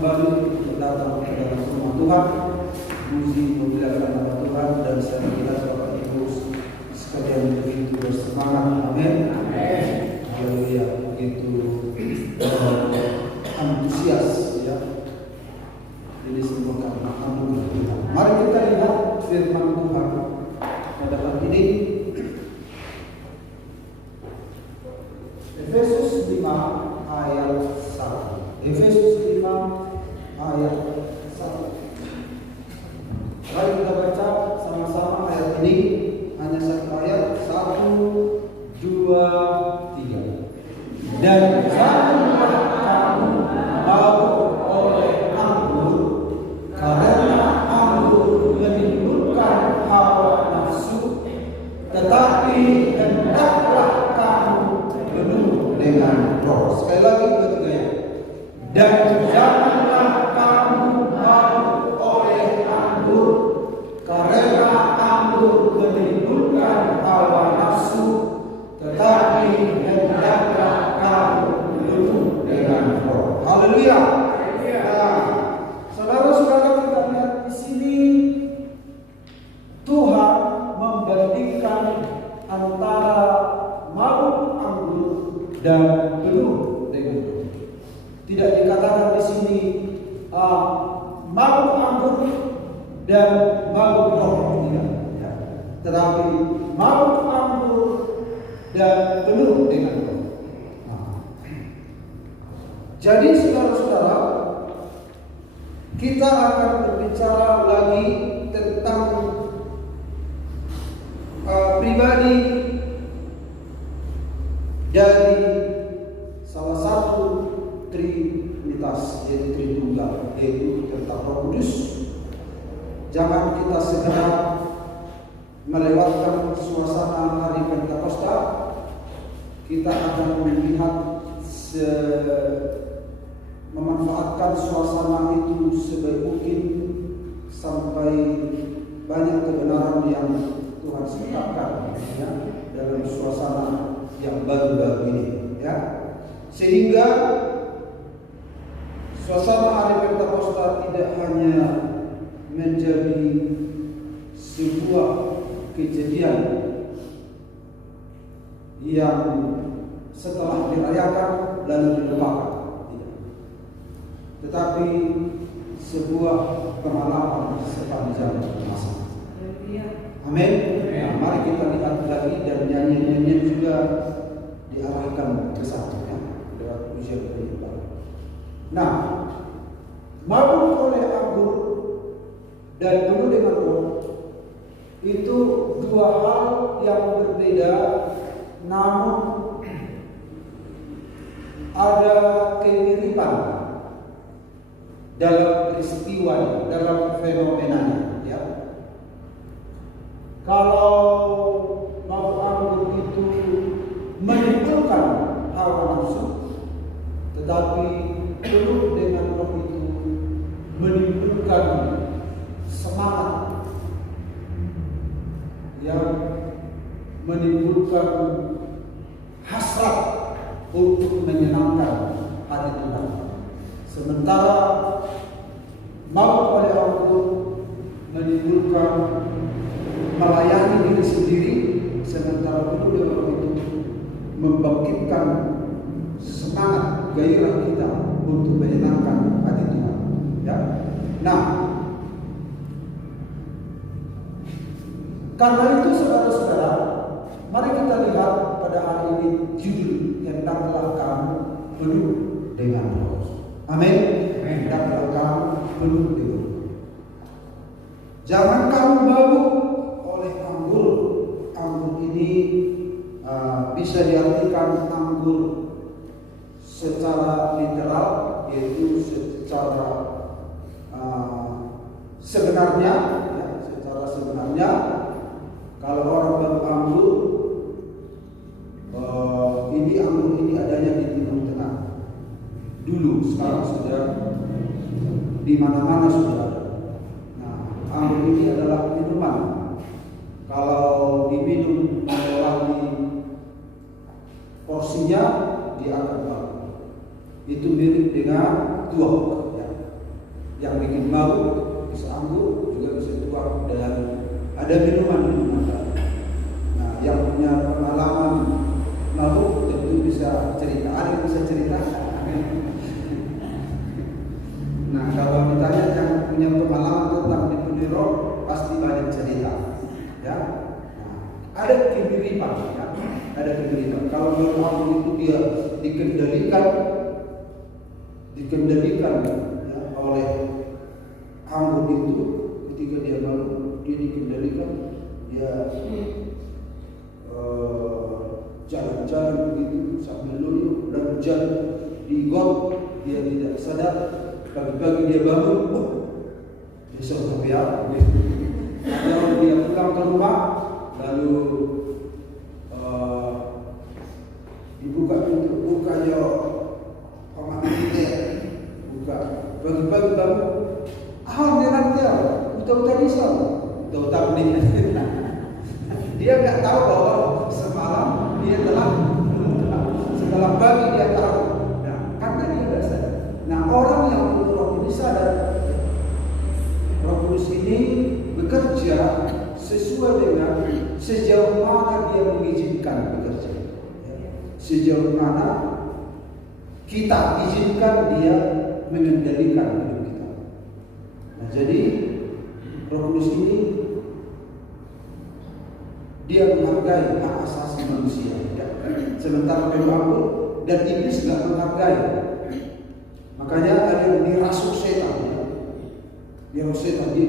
kembali untuk datang ke dalam rumah Tuhan, puji memuliakan nama Tuhan, dan saya melihat Bapak Ibu sekalian begitu bersemangat. Amin. Haleluya, begitu antusias ya. Ini semua karena anugerah Tuhan. Mari kita lihat firman Tuhan pada hari ini. Efesus 5 ayat 1. Efesus 5 ayat 1. Mari kita baca sama-sama ayat ini. Hanya satu ayat. 1, 2, 3. Dan janganlah kamu mabuk oleh anggur, karena anggur menimbulkan hawa nafsu, tetapi hendaklah kamu penuh dengan roh. Sekali lagi ketiga. Dan janganlah kamu mabuk oleh anggur, karena anggur menimbulkan hawa nafsu, tetapi hendaklah kamu penuh dengan roh. Haleluya. Nah, saudara-saudara, kita lihat di sini Tuhan membandingkan antara mabuk anggur dan penuh dengan roh. Tidak dikatakan di sini mabuk anggur dan mabuk roh, tidak. Ya. Tetapi mabuk anggur dan penuh dengan roh. Jadi saudara-saudara, kita akan berbicara lagi tentang pribadi dari salah satu trinitas, yaitu Tritunggal, yaitu tentang Roh Kudus. Jangan kita segera melewatkan suasana hari Pentakosta. Kita akan melihat memanfaatkan suasana itu sebaik mungkin sampai banyak kebenaran yang Tuhan sertakan ya, dalam suasana yang baru-baru ini ya. Sehingga suasana hari Pentakosta tidak hanya menjadi sebuah kejadian yang setelah dirayakan lalu dilupakan, tidak. Tetapi sebuah pengalaman sepanjang masa. Amin. Nah, mari kita lihat lagi, dan nyanyian-nyanyian juga diarahkan ke sana ya, lewat pujian penyembah. Nah, mabuk oleh anggur dan penuh dengan roh itu dua hal yang berbeda, namun ada kemiripan dalam peristiwa, dalam fenomenanya ya. Kalau mabuk anggur itu menimbulkan hawa nafsu, tetapi penuh dengan roh itu menimbulkan semangat yang menimbulkan hasrat untuk menyenangkan hati Tuhan. Sementara mabuk oleh anggur menimbulkan melayani diri sendiri, sementara penuh dengan roh itu membangkitkan semangat gairah kita untuk menyenangkan hati Tuhan. Ya. Nah, karena itu saudara-saudara, mari kita lihat pada hari ini judul, hendaklah kamu penuh dengan roh. Amin. Hendaklah kamu penuh dengan roh. Jangan kamu mabuk oleh anggur. Anggur ini bisa diartikan anggur secara literal, yaitu secara sebenarnya, ya, secara sebenarnya. Kalau orang baru anggur, ini anggur ini adanya di Timur Tengah. Dulu, sekarang sudah di mana-mana sudah ada. Nah, anggur ini adalah minuman. Kalau diminum melewati porsinya, dia akan bagus. Itu mirip dengan tuak. Ya. Yang bikin mabuk bisa anggur, juga bisa tuak, dan ada minuman-minuman lain. Nah, yang punya pengalaman mabuk tentu bisa cerita. Ada yang bisa cerita? Nah, kalau ditanya yang punya pengalaman tentang dipenuhi roh, pasti banyak cerita. Ya, nah, ada kemiripan, ya. Ada kemiripan. Kalau menurut aku itu dia dikendalikan ya, oleh anggur itu. Ketika dia bangun, dia dikendalikan, dia jalan-jalan begitu sambil lulu dan hujan di got, dia tidak sadar. Pagi-pagi dia bangun, dia suruh biar. Lalu dia pulang ke rumah, lalu dibuka pintu, buka ya, buka. Pagi-pagi bangun, dia nanti udah risau, udah meninggal. Dia nggak tahu bahwa semalam dia setelah pagi dia tahu. Nah, karena dia nggak sadar. Nah, orang yang menurut Roh ini sadar, Roh Kudus ini bekerja sesuai dengan sejauh mana dia mengizinkan bekerja. Sejauh mana kita izinkan dia mengendalikan hidup kita. Nah, jadi Roh Kudus ini dia menghargai hak asasi manusia, ya. Sementara pemabuk dan iblis nggak menghargai. Makanya ada yang dirasuk setan, ya. Dia setan dia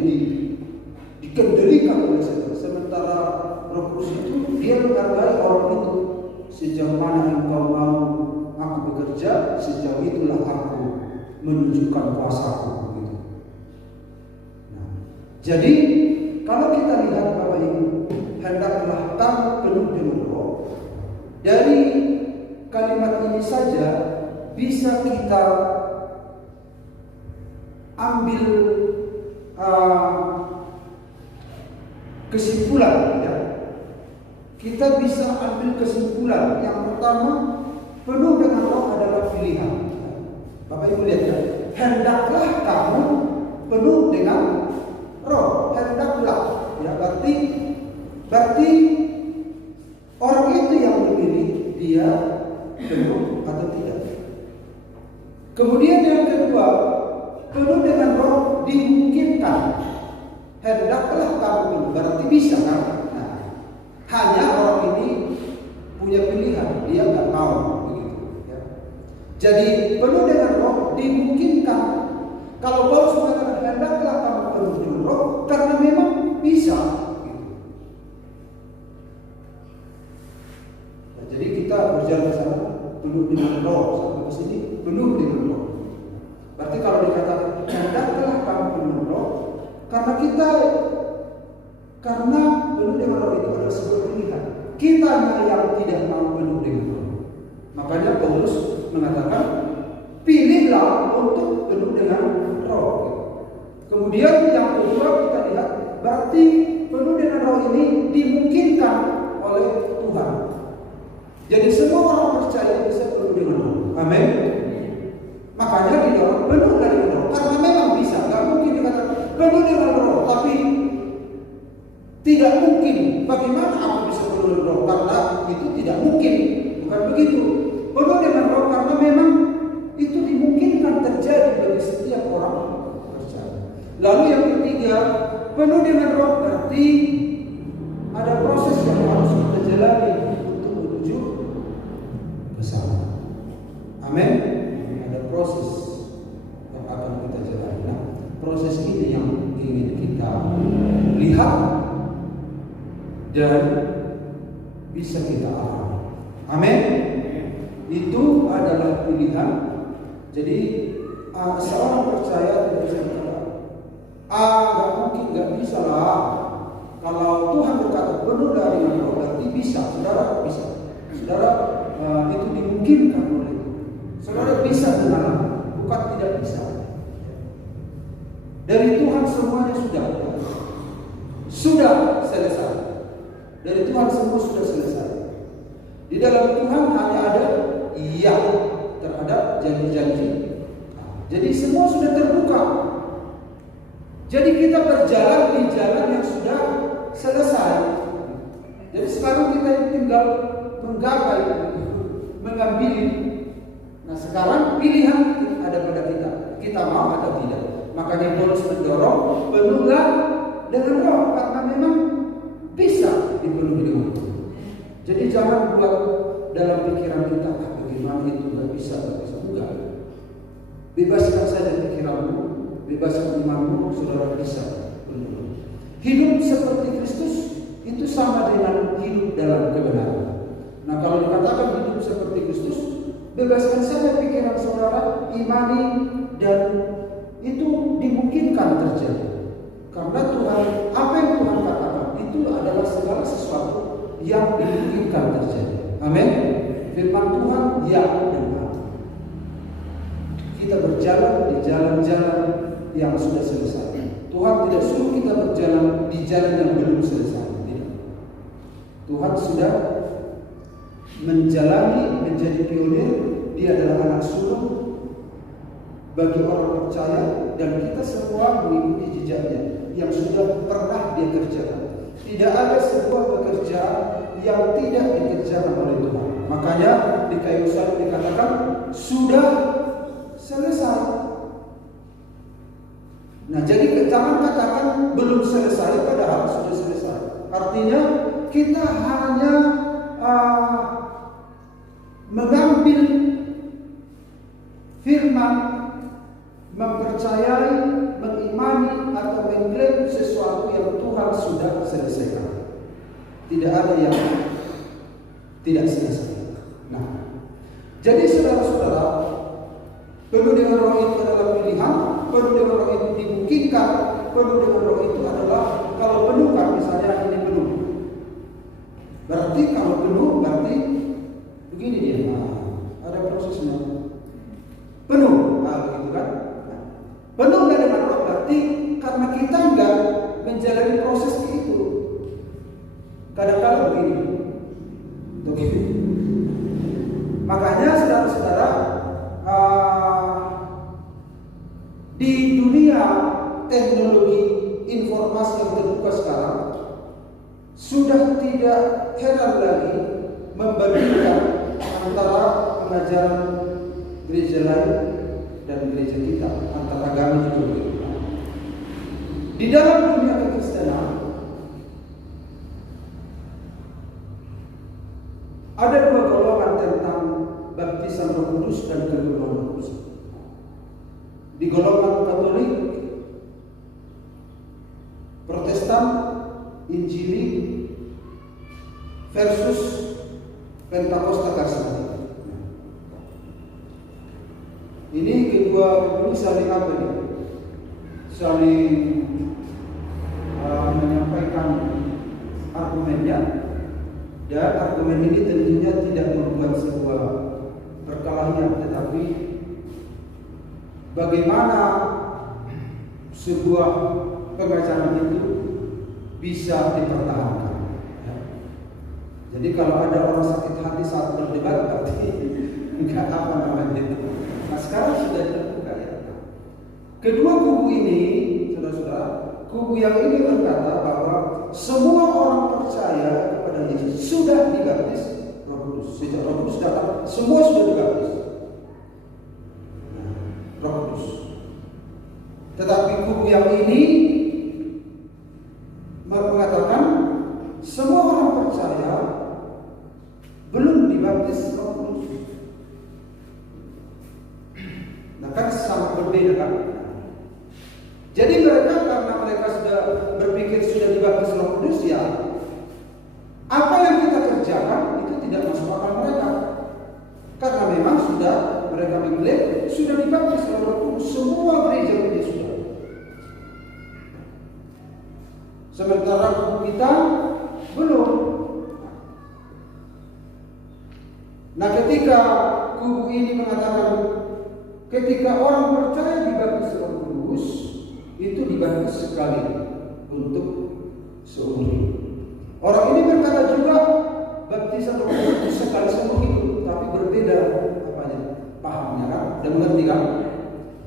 dikendalikan oleh setan. Sementara Roh Kudus itu dia menghargai orang itu. Sejauh mana engkau mau aku bekerja, sejauh itulah aku menunjukkan kuasaku. Gitu. Nah, jadi kalau kita lihat Bapak Ibu, hendaklah kamu penuh dengan Roh. Dari kalimat ini saja bisa kita ambil kesimpulan, ya. Kita bisa ambil kesimpulan. Yang pertama, penuh dengan Roh adalah pilihan. Bapak Ibu lihat, ya. Hendaklah kamu penuh dengan Roh. Hendaklah, ya, berarti orang itu yang memilih dia penuh atau tidak. Kemudian yang kedua, penuh dengan Roh dimungkinkan. Hendaklah kamu penuh, berarti bisa kan? Nah, hanya orang ini punya pilihan, dia nggak mau begitu. Ya. Jadi penuh dengan Roh dimungkinkan. Kalau Paulus mengatakan hendaklah kamu penuh dengan Roh, karena memang bisa. Gitu. Nah, jadi kita berjalan ke sana penuh dengan Roh, sampai ke sini penuh dengan Roh. Berarti kalau dikatakan hendaklah kamu penuh dengan Roh, karena penuh dengan Roh itu adalah sebuah pilihan. Kita yang tidak mau penuh dengan Roh. Makanya Paulus mengatakan, pilihlah untuk penuh dengan Roh. Kemudian yang kedua kita lihat, berarti penuh dengan Roh ini dimungkinkan oleh Tuhan. Jadi semua orang percaya bisa penuh dengan Roh. Amin. Makanya didorong penuh dengan Roh, karena memang bisa. Gak mungkin dikatakan penuh dengan Roh, tapi tidak mungkin. Bagaimana aku bisa penuh dengan Roh? Karena itu tidak mungkin. Bukan begitu. Penuh dengan Roh karena memang itu dimungkinkan terjadi bagi setiap orang percaya. Lalu yang ketiga, penuh dengan Roh berarti ada proses yang harus kita jalani untuk menuju ke sana. Amin. Ada proses yang akan kita jalani. Nah, proses ini yang ingin kita lihat dan bisa kita alami. Amin. Itu adalah pilihan. Jadi seorang percaya tidak bisa berkata, nggak mungkin, nggak bisa lah. Kalau Tuhan berkata penuh dari Roh, berarti bisa. Saudara bisa. Saudara itu dimungkinkan oleh itu. Saudara bisa mengalami, bukan tidak bisa. Dari Tuhan semuanya sudah selesai. Dari Tuhan semua sudah selesai. Di dalam Tuhan hanya ada iya terhadap janji-janji. Jadi semua sudah terbuka. Jadi kita berjalan di jalan yang sudah selesai. Jadi sekarang kita tinggal menggapai, mengambil. Nah sekarang pilihan ada pada kita. Kita mau atau tidak. Makanya Paulus mendorong penuhlah dengan roh, karena memang bisa dipenuhi dengan roh. Jadi jangan buat dalam pikiran kita, bagaimana itu nggak bisa. Enggak. Bebaskan saja pikiranmu, bebaskan imanmu, saudara bisa penuh. Hidup seperti Kristus itu sama dengan hidup dalam kebenaran. Nah kalau dikatakan hidup seperti Kristus, bebaskan saja pikiran saudara, imani, dan itu dimungkinkan terjadi. Karena Tuhan, apa yang Tuhan katakan itu adalah segala sesuatu yang dimungkinkan terjadi. Amin. Firman Tuhan ya dan amin. Kita berjalan di jalan-jalan yang sudah selesai. Tuhan tidak suruh kita berjalan di jalan yang belum selesai. Tidak. Tuhan sudah menjalani, menjadi pionir. Dia adalah anak sulung bagi orang percaya, dan kita semua mengikuti jejaknya yang sudah pernah dia kerjakan. Tidak ada sebuah pekerjaan yang tidak dikerjakan oleh Tuhan. Makanya di kayu salib dikatakan sudah selesai. Nah jadi jangan katakan belum selesai padahal sudah selesai. Artinya kita hanya mengambil firman, mempercayai, mengimani atau mengklaim sesuatu yang Tuhan sudah selesaikan. Tidak ada yang tidak selesai. Nah, jadi saudara-saudara, penuh dengan roh itu adalah pilihan, penuh dengan roh itu dimungkinkan, penuh dengan roh itu adalah kalau penuh kan misalnya ini penuh. Berarti kalau penuh berarti begini dia. Nah, ada prosesnya. Penuh, begitu kan? Nah, penuh dengan roh berarti karena kita enggak menjalani proses itu. Kadang-kadang begini. Makanya saudara-saudara, di dunia teknologi informasi yang terbuka sekarang sudah tidak heran lagi membandingkan antara pengajaran gereja lain dan gereja kita, antara agama juga. Di dalam dunia kekristenan ada dua golongan tentang baptisan Roh Kudus dan kepenuhan Roh Kudus. Di golongan Katolik, Protestan, Injili versus Pentakosta Karismatik. Ini kedua ini saling apa ini? Saling menyampaikan argumennya, dan argumen ini tentunya tidak membuat sebuah perkelahian, tetapi bagaimana sebuah pengajaran itu bisa dipertahankan. Ya. Jadi kalau ada orang sakit hati saat berdebat, berarti enggak apa namanya itu. Nah sekarang sudah terbuka ya. Kedua kubu ini, saudara-saudara, kubu yang ini berkata bahwa semua orang percaya kepada Yesus sudah dibaptis Roh Kudus. Sejak Roh Kudus datang, semua sudah dibaptis Roh Kudus. Tetapi kubu yang ini mengatakan semua orang percaya belum dibaptis Roh Kudus. Nah kan sangat berbeda kan. Jadi mereka karena mereka sudah berpikir sudah dibaptis Roh Kudus, ya apa yang kita kerjakan itu tidak masuk akal mereka. Karena memang sudah mereka mengklaim sudah dibaptis oleh Roh Kudus, semua gereja sudah. Sementara kubu kita belum. Nah ketika kubu ini mengatakan ketika orang percaya dibaptis Roh Kudus, itu dibaptis sekali untuk seumur hidup. Orang ini berkata juga baptisan Roh Kudus sekali seumur hidup, tapi berbeda apanya pahamnya kan, dan mengerti kan?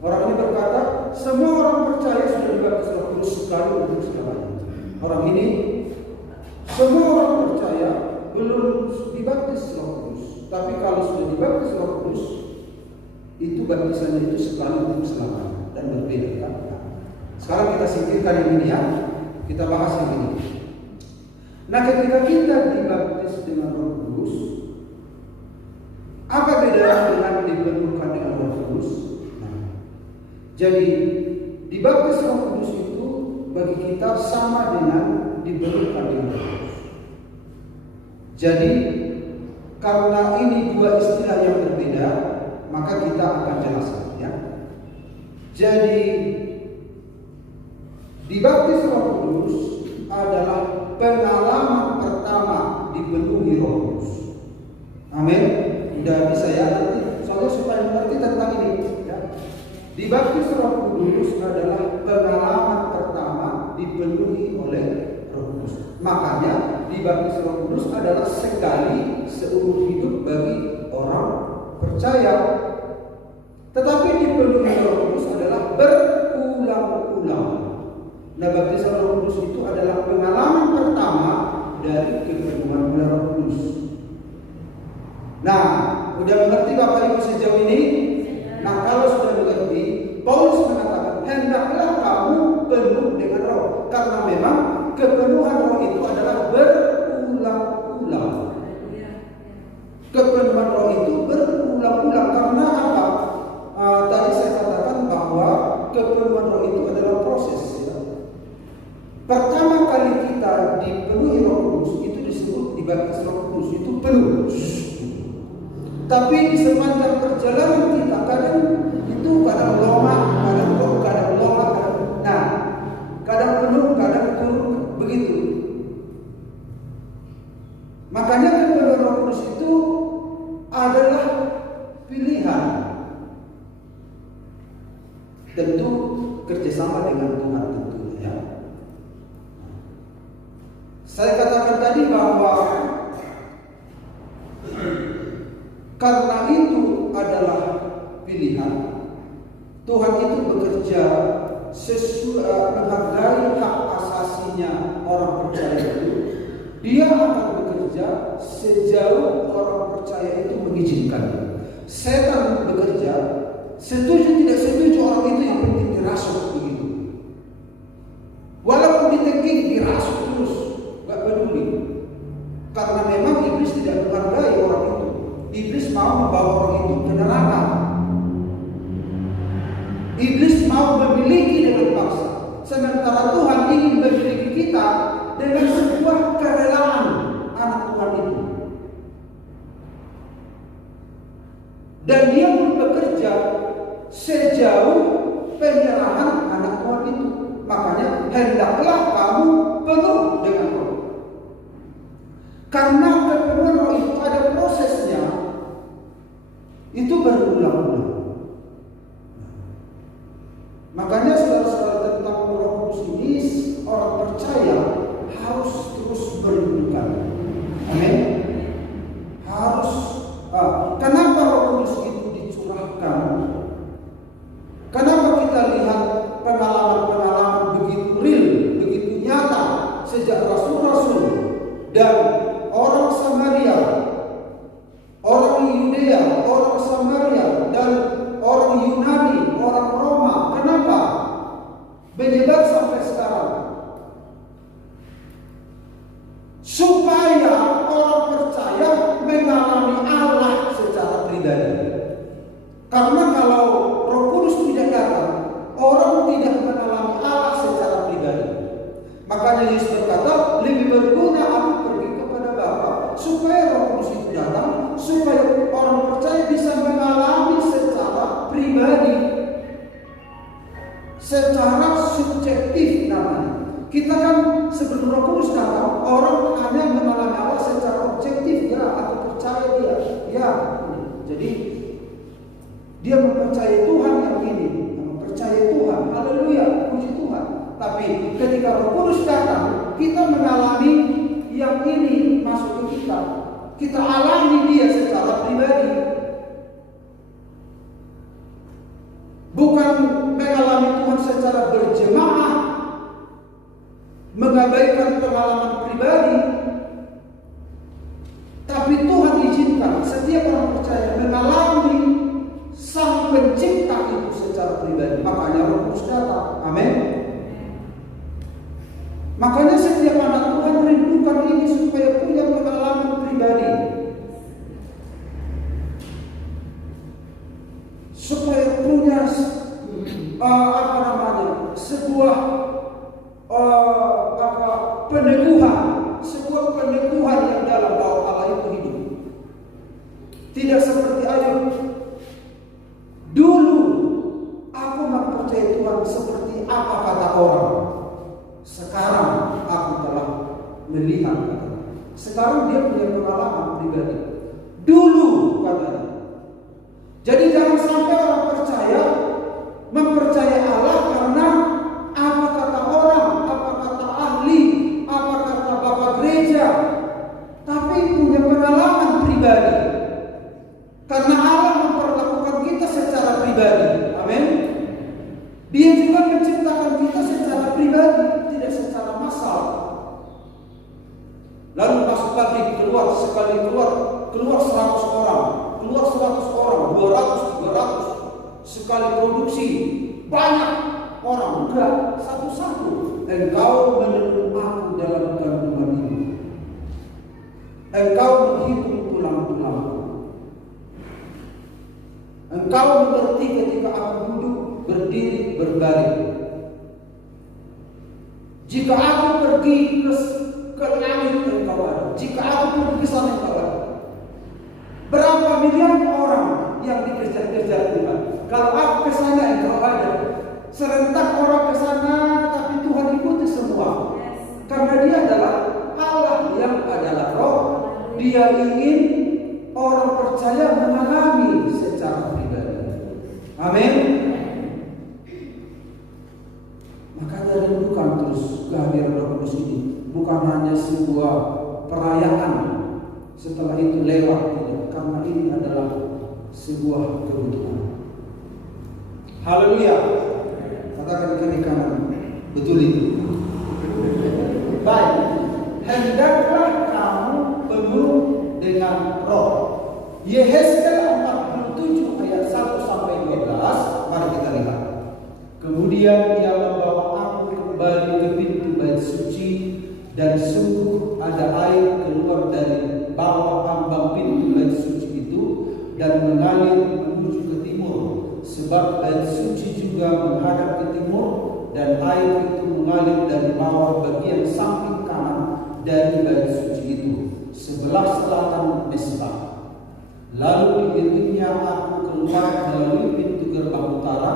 Orang ini berkata semua orang percaya sudah dibaptis Roh Kudus sekali untuk segalanya. Orang ini, semua orang percaya belum dibaptis Roh Kudus. Tapi kalau sudah dibaptis Roh Kudus, itu baptisannya itu sekali untuk selamanya dan berbeda kan? Sekarang kita singkirkan yang ini ya. Kita bahas yang ini. Nah, ketika kita dibaptis dengan Roh Kudus, apa bedanya dengan dipenuhkan dengan Roh Kudus? Nah, jadi dibaptis Roh Kudus itu bagi kita sama dengan dipenuhkan dengan Roh Kudus. Jadi karena ini dua istilah yang berbeda, maka kita akan jelaskan ya. Jadi dibaptis Roh Kudus adalah pengalaman pertama dipenuhi Roh Kudus. Amin. Udah bisa ya nanti, soalnya supaya mengerti tentang ini ya. Dibaptis Roh Kudus adalah pengalaman pertama dipenuhi oleh Roh Kudus. Makanya dibaptis Roh Kudus adalah sekali seumur hidup bagi orang percaya. Tetapi dipenuhi Roh Kudus adalah berulang-ulang. Nah, baptisan Roh Kudus itu adalah pengalaman pertama dari kepenuhan oleh Roh Kudus. Nah, udah mengerti Bapak Ibu sejauh ini? Nah, kalau sudah mengerti, Paulus mengatakan, hendaklah kamu penuh dengan Roh, karena memang kepenuhan Roh itu adalah berulang-ulang. Kepenuhan Roh itu berulang-ulang karena apa? Tadi saya katakan bahwa kepenuhan Roh itu adalah proses. Ya. Pertama kali kita dipenuhi Roh Kudus itu disebut dibaptis Roh Kudus, itu penuh. Tapi di sepanjang perjalanan kita kadang itu kadang lomah, nah kadang penuh, kadang turun begitu. Makanya kepenuhan Roh Kudus itu adalah pilihan. Tentu kerjasama dengan Tuhan tentunya ya. Saya katakan tadi bahwa karena itu adalah pilihan, Tuhan itu bekerja sesuai menghargai hak asasinya orang percaya itu. Dia akan bekerja sejauh orang percaya itu mengizinkan. Setan bekerja, setuju tidak setuju orang itu, yang penting dirasuk begitu. Walaupun ditengking dirasuk terus, gak peduli. Karena memang iblis tidak menghargai orang itu. Iblis mau membawa orang itu ke neraka. Iblis mau memiliki dengan paksa. Sementara Tuhan ingin memiliki kita dengan sebuah kerelaan anak Tuhan itu. Dan dia pun bekerja sejauh penyerahan anak Tuhan itu. Makanya hendaklah kamu penuh dengan Roh. Karena kepenuhan Roh itu ada prosesnya. Itu berulang-ulang. Makanya saudara-saudara tentang Roh Kudus ini, orang percaya harus terus merindukan. Amin. Harus. Kenapa Roh Kudus itu dicurahkan? Kenapa kita lihat pengalaman-pengalaman begitu real, begitu nyata sejak rasul-rasul dan orang Samaria, orang Yudea, orang Samaria dan orang Yunani, orang Roma. Kenapa? Menyebar sampai sekarang. Supaya orang percaya mengalami Allah secara pribadi. Karena kalau Roh Kudus tidak datang, orang tidak mengalami Allah secara pribadi. Makanya Yesus berkata, lebih berguna aku pergi kepada Bapa, supaya Roh Kudus itu datang, supaya orang percaya bisa mengalami secara pribadi, secara subjektif namanya. Kita kan sebelum Roh Kudus datang, orang hanya mengalami Allah secara objektif, ya, atau percaya dia, ya. Jadi dia mempercayai Tuhan yang ini, mempercayai Tuhan, haleluya, puji Tuhan. Tapi ketika Roh Kudus datang, kita mengalami yang ini masuk ke kita. Kita alami dia secara pribadi. Bukan mengalami Tuhan secara berjemaah, pengalaman pribadi. Tapi Tuhan izinkan setiap orang percaya mengalami Sang Pencipta itu secara pribadi. Makanya Roh Kudus datang. Amin. Makanya setiap anak Tuhan rindukan ini supaya punya pengalaman pribadi, supaya punya sebuah peneguhan yang dalam bahwa Allah itu hidup. Tidak seperti Ayub. Dulu aku mempercayai Tuhan seperti apa kata orang. Sekarang aku telah melihat. Sekarang dia punya pengalaman pribadi. Dulu katanya. Jadi jangan sampai orang mempercayai Allah karena apa kata orang, apa kata ahli, apa kata bapak gereja, tapi punya pengalaman pribadi. Karena Allah memperlakukan kita secara pribadi. Amin. Dia juga menciptakan kita secara pribadi, tidak secara massal. Lalu masuk lagi keluar 100 orang, keluar 100 orang, 200, 300, sekali produksi banyak orang, enggak satu-satu. Engkau menenun aku dalam kandungan ibu. Engkau menghitung tulang-tulangku. Engkau mengerti ketika aku duduk, berdiri, berbaring. Jika aku pergi ke langit, engkau ada. Jika aku pergi ke sana, engkau ada. Berapa miliar orang yang dikejar-kejar Tuhan? Kalau aku ke sana, engkau ada. Serentak orang ke sana, tapi Tuhan ikuti semua. Karena Dia adalah Allah yang adalah Roh. Dia ingin orang percaya mengalami secara pribadi. Amin. Makanya rindukan terus kehadiran Roh Kudus ini. Bukan hanya sebuah perayaan setelah itu lewat, tidak. Karena ini adalah sebuah kebutuhan. Haleluya. Katakan kiri kanan, betul itu. Baik, hendaklah kamu penuh dengan Roh. Yehezkel 47 ayat 1 sampai 12. Mari kita lihat. Kemudian Ia membawa aku kembali ke pintu bait suci, dan sungguh ada air keluar dari bawah ambang pintu bait suci itu dan mengalir menuju ke timur, sebab bait suci juga menghadap ke timur, dan air itu mengalir dari bawah bagian samping kanan dari bait suci itu, sebelah selatan Mesbah. Lalu diiringinya aku keluar melalui pintu gerbang utara,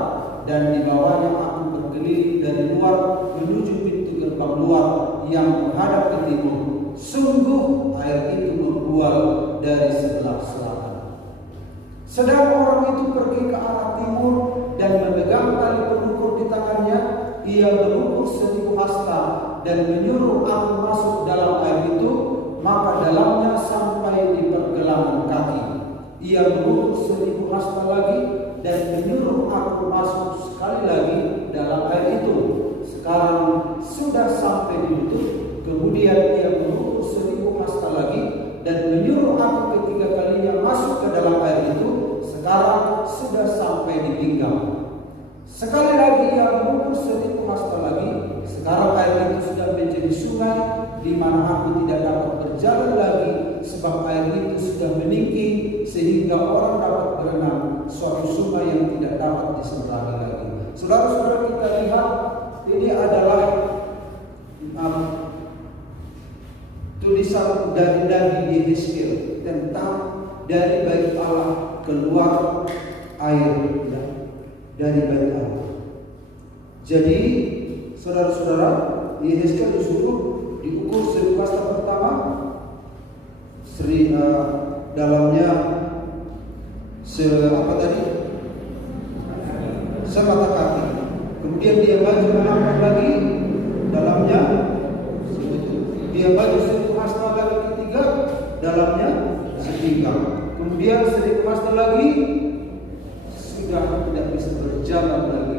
dan di bawahnya aku berkeliling dari luar menuju pintu gerbang luar yang menghadap ke timur. Sungguh air itu membual dari sebelah selatan. Sedang orang itu pergi ke arah timur dan memegang tali pengukur di tangannya. Ia mengukur 1000 hasta dan menyuruh aku masuk dalam air itu, maka dalamnya sampai di pergelangan kaki. Ia mengukur 1000 hasta lagi dan menyuruh aku masuk sekali lagi dalam air itu. Sekarang sudah sampai di lutut. Kemudian ia mengukur 1000 hasta lagi dan menyuruh aku ketiga kalinya masuk ke dalam air itu. Sekarang sudah sampai di pinggang. Sekali lagi ia mengukur 1000 hasta lagi. Sekarang air itu sudah menjadi sungai di mana aku tidak dapat berjalan lagi, sebab air itu sudah meninggi sehingga orang dapat berenang, suatu sungai yang tidak dapat diseberangi lagi. Saudara-saudara, kita lihat ini adalah tulisan dari Yehezkel tentang dari bait Allah keluar air dari bait Allah. Jadi saudara-saudara, Yehezkel disuruh diukur 1000 hasta pertama, dalamnya semata kaki. Kemudian dia baju melangkah lagi, dalamnya dia baju 1000 hasta lagi ketiga, dalamnya sepinggang. Kemudian 1000 hasta lagi, sudah tidak bisa berjalan lagi.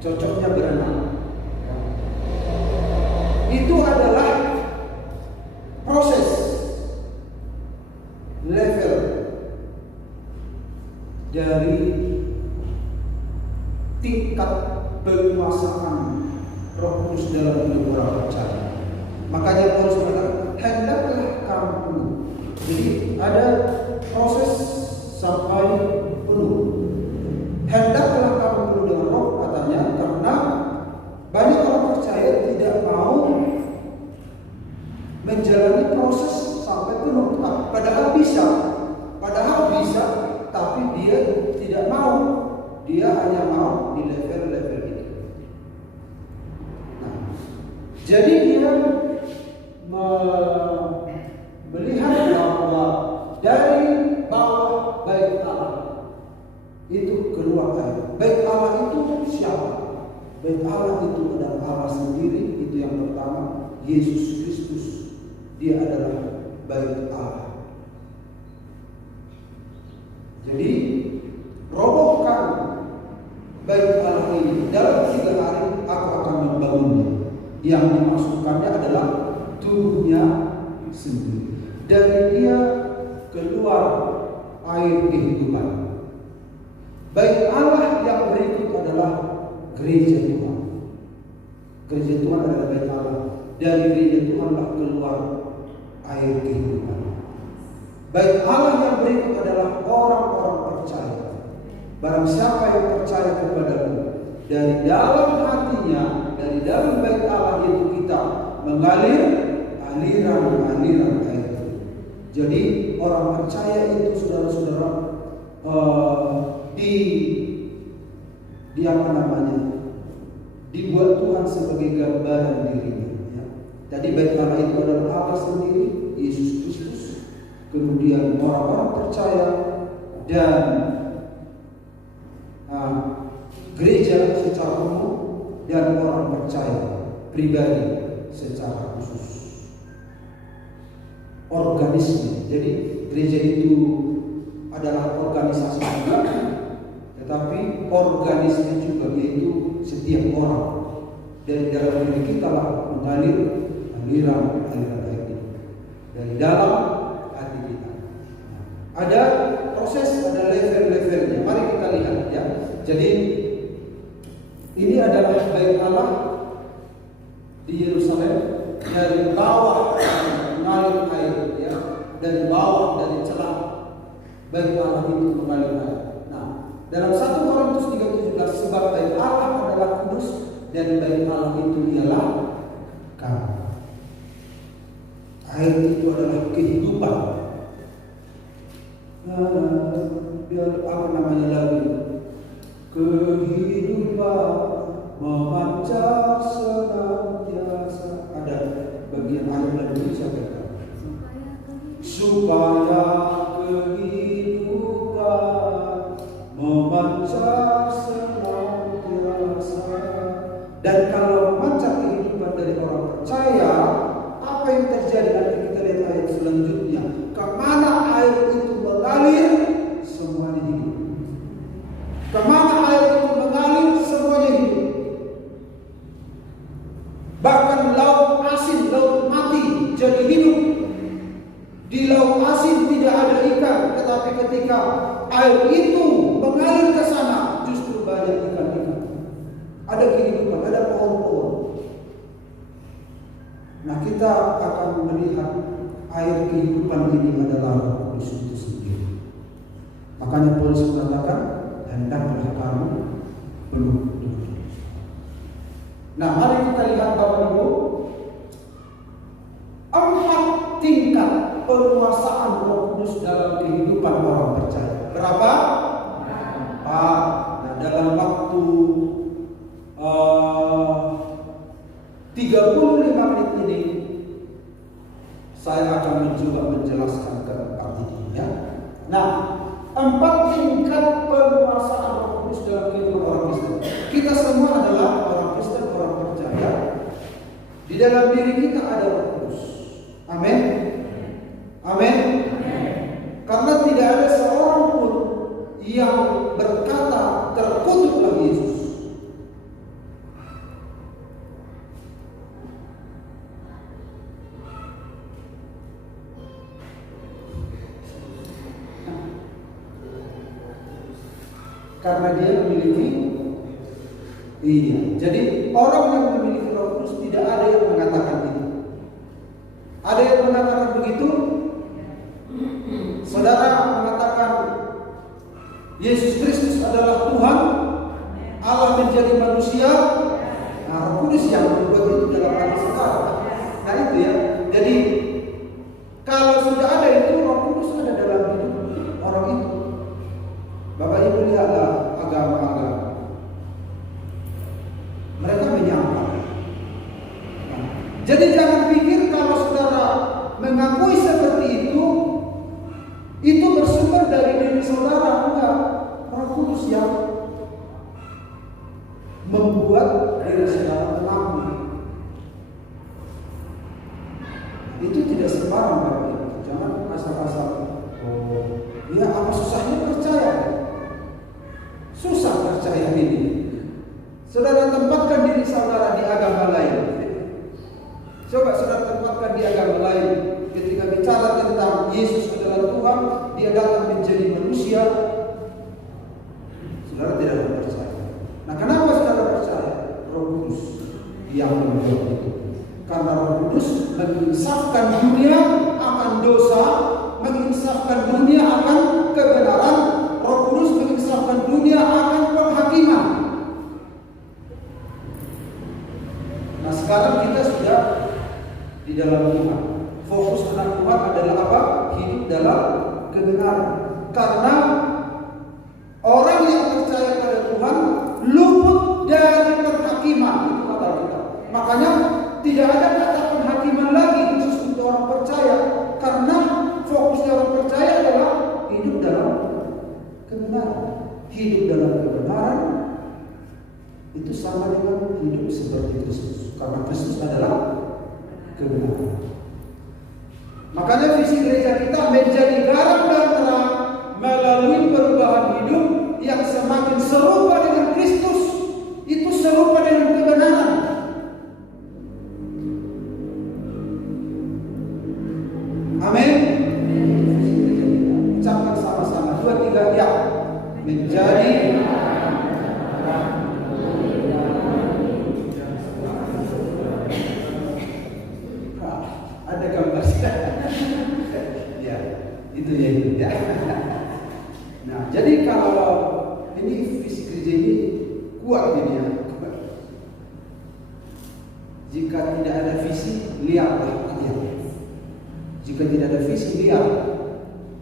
Cocoknya berenang. tingkat penguasaan Roh Kudus dalam hidup orang percaya. Makanya Paulus berkata, hendaklah kamu penuh. Jadi ada proses sampai penuh. Hendaklah kamu penuh dengan Roh, katanya, karena banyak orang percaya tidak mau menjalani proses sampai penuh. Padahal bisa, tapi dia tidak mau. Dia hanya mau di level-level itu. Nah, jadi dia melihat bahwa dari bawah bait Allah itu keluar air. Bait Allah itu siapa? Bait Allah itu adalah Allah sendiri. Itu yang pertama, Yesus Kristus. Dia adalah bait Allah. Jadi robohkan bait Allah ini, dalam 3 hari aku akan membangunnya. Yang dimasukkannya adalah tubuhnya sendiri. Dari dia keluar air kehidupan. Bait Allah yang berikut adalah gereja Tuhan. Gereja Tuhan adalah bait Allah. Dari gereja Tuhanlah keluar air kehidupan. Bait Allah yang berikut adalah orang-orang percaya. Barang siapa yang percaya kepadamu, dari dalam hatinya, dari dalam bait Allah itu kita mengalir aliran-aliran air. Jadi orang percaya itu saudara-saudara dibuat Tuhan sebagai gambaran dirinya. Ya. Jadi bait Allah itu adalah Allah sendiri, Yesus Kristus, kemudian orang-orang percaya dan gereja secara umum dan orang percaya pribadi secara khusus. Organisme. Jadi gereja itu adalah organisasi juga, tetapi organisme juga, yaitu setiap orang. Dari dalam diri kita lah mengalir aliran air itu dari dalam hati kita. Ada proses, ada level-levelnya. Mari kita lihat ya. Jadi ini adalah bait Allah di Yerusalem. Dari bawah mengalir air, ya. Dari bawah, dari celah bait Allah itu mengalir air. Nah, dalam 1 Korintus 3:17, sebab bait Allah adalah kudus dan bait Allah itu ialah kamu. Air itu adalah kehidupan. Biar apa namanya lagu? Kehidupan memancar senantiasa. Ada bagian ayat lagu ini siapa tahu? Supaya kehidupan memancar senantiasa. Dan kalau memancar kehidupan dari orang percaya, apa yang terjadi? Nanti kita lihat ayat selanjutnya. Kemana air itu mengalir, semuanya hidup. Kemana air itu mengalir, semuanya hidup. Bahkan laut asin, laut mati jadi hidup. Di laut asin tidak ada ikan, tetapi ketika air itu mengalir ke sana, justru banyak ikan-ikan. Ada kehidupan, ada pohon-pohon. Nah, kita akan melihat air kehidupan ini adalah Roh Kudus itu sendiri. Makanya Paulus mengatakan, hendaklah kamu penuh dengan Roh. Nah, mari kita lihat Bapak Ibu, 4 tingkat penguasaan Roh Kudus dalam kehidupan orang percaya. Berapa? 4. Nah, dalam waktu 35 menit ini saya akan mencoba menjelaskan keempat ini ya. Nah, 4 tingkat penguasaan Roh Kudus dalam kehidupan orang Kristen. Kita semua adalah orang Kristen, orang percaya. Di dalam diri kita ada Roh Kudus. Amin. Amin. Karena tidak ada seorang pun yang berkata terkutuklah Yesus. Karena dia memiliki Iya, jadi orang yang memiliki Roh Kudus tidak ada yang mengatakan itu. Ada yang mengatakan begitu? Saudara mengatakan Yesus Kristus adalah Tuhan, Allah menjadi manusia. Nah, Roh Kudus yang membuat itu dalam hati saudara. Nah itu ya. Jadi kalau sudah ada itu, Roh Kudus ada dalam hidup orang itu. Bapak Ibu lihatlah agama-agama. Mereka menyangka. Nah, jadi jangan pikir kalau saudara mengakui seperti itu bersumber dari diri saudara. Enggak. Roh Kudus yang membuat diri saudara mengaku. Itu tidak sembarang Bapak Ibu. Jangan asal-asal. Oh, ya apa susahnya percaya? Susah percaya ini. Saudara tempatkan diri saudara di agama lain. Coba saudara tempatkan di agama lain. Ketika bicara tentang Yesus adalah Tuhan, Dia datang menjadi manusia, saudara tidak akan percaya. Nah, kenapa saudara percaya? Roh Kudus yang membuat itu. Karena Roh Kudus menginsafkan dunia akan dosa, menginsafkan dunia akan kebenaran. Roh Kudus menginsafkan dunia akan penghakiman. Nah, sekarang kita sudah di dalam Tuhan. Fokus anak Tuhan adalah apa? Hidup dalam kebenaran. Karena orang yang percaya pada Tuhan luput dari penghakiman. Itu kata kita. Makanya tidak ada kata penghakiman lagi khusus untuk orang percaya. Karena fokusnya orang percaya adalah hidup dalam kebenaran. Hidup dalam kebenaran itu sama dengan hidup seperti Kristus. Karena Kristus adalah kebenaran. Makanya visi gereja kita menjadi garam dan terang melalui perubahan hidup yang semakin serupa dengan Kristus. Itu serupa dengan kebenaran. Amin. Ucapkan sama-sama 2, 3 ya. Menjadi ada gambar ya, itu ya. Nah, jadi kalau ini visi gereja ini kuat ini ya. Jika tidak ada visi, lihatlah aja. Jika tidak ada visi, lihat.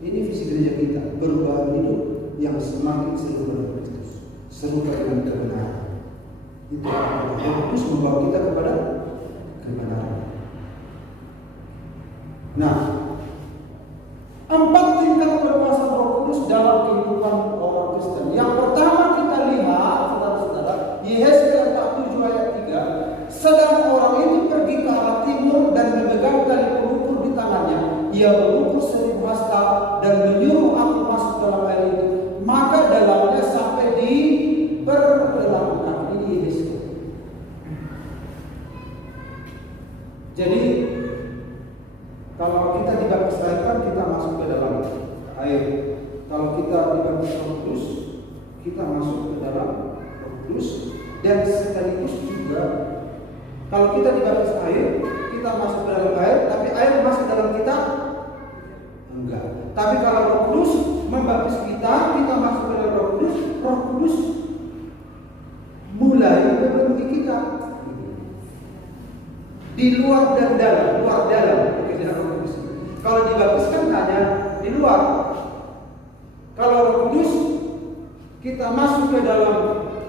Ini visi gereja kita, berubah hidup yang semakin serupa dengan Kristus, serupa dengan kebenaran. Itu fokus membawa kita kepada kebenaran. Nah, 4 tingkat perkuasaan Roh Kudus dalam kehidupan orang Kristen. Yang pertama kita lihat, saudara-saudara, Yesaya 47 ayat 3, sedang orang itu pergi ke arah timur dan memegang tali pengukur di tangannya. Ia mengukur 1000 hasta dan menyuruh aku masuk dalam air itu. Maka dalamnya sampai di pergelangan. Ini Yesaya. Jadi kalau kita dibaptiskan, kita masuk ke dalam air. Kalau kita dibaptis Roh Kudus, kita masuk ke dalam Roh Kudus. Dan sekaligus juga, kalau kita dibaptis air, kita masuk ke dalam air. Tapi air masuk dalam kita? Enggak. Tapi kalau Roh Kudus membaptis kita, kita masuk ke dalam Roh Kudus. Roh Kudus mulai memenuhi kita. Di luar dan dalam, luar dalam. Kalau dibaptiskan hanya di luar. Kalau Roh Kudus, kita masuk ke dalam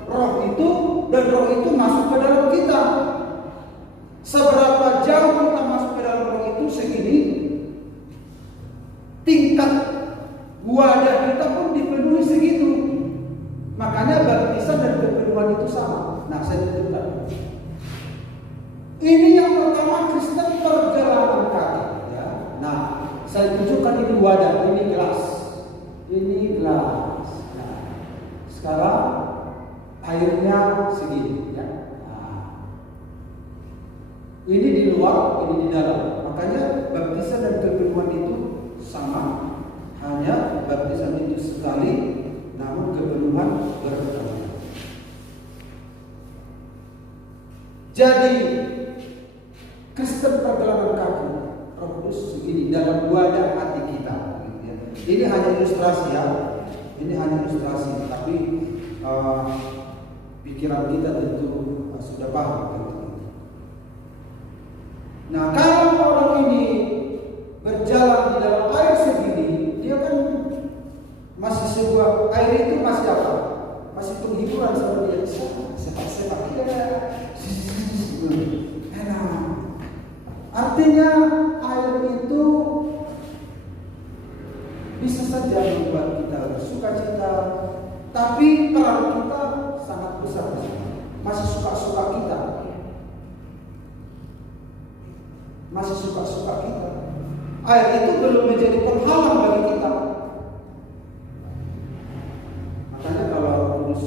Roh itu dan Roh itu masuk ke dalam kita. Seberapa jauh kita masuk ke dalam Roh itu segini, tingkat wadah kita pun dipenuhi segitu. Makanya baptisan dan kepenuhan itu sama. Nah, saya tunjukkan. Ini yang pertama, Kristen perjalanan kaki. Nah, saya tunjukkan ini wadah, ini gelas. Ini gelas. Nah, sekarang airnya segini ya. Nah, ini di luar, ini di dalam. Makanya baptisan dan kepenuhan itu sama. Hanya baptisan itu sekali, namun kepenuhan berbeda. Jadi Kristen pergelangan kaki, Roh Kudus ini dalam wadah hati kita. Ini hanya ilustrasi ya. Ini hanya ilustrasi, tapi pikiran kita tentu sudah paham. Nah, kalau orang ini berjalan di dalam air segini, dia kan masih sebuah air itu masih apa? Masih penghiburan sama dia. Sepak-sepak enak. Artinya air itu bisa saja membuat kita bersuka cita, tapi peran kita sangat besar. Masih suka-suka kita. Masih suka-suka kita. Air itu belum menjadi penghalang bagi kita. Makanya kalau Kudus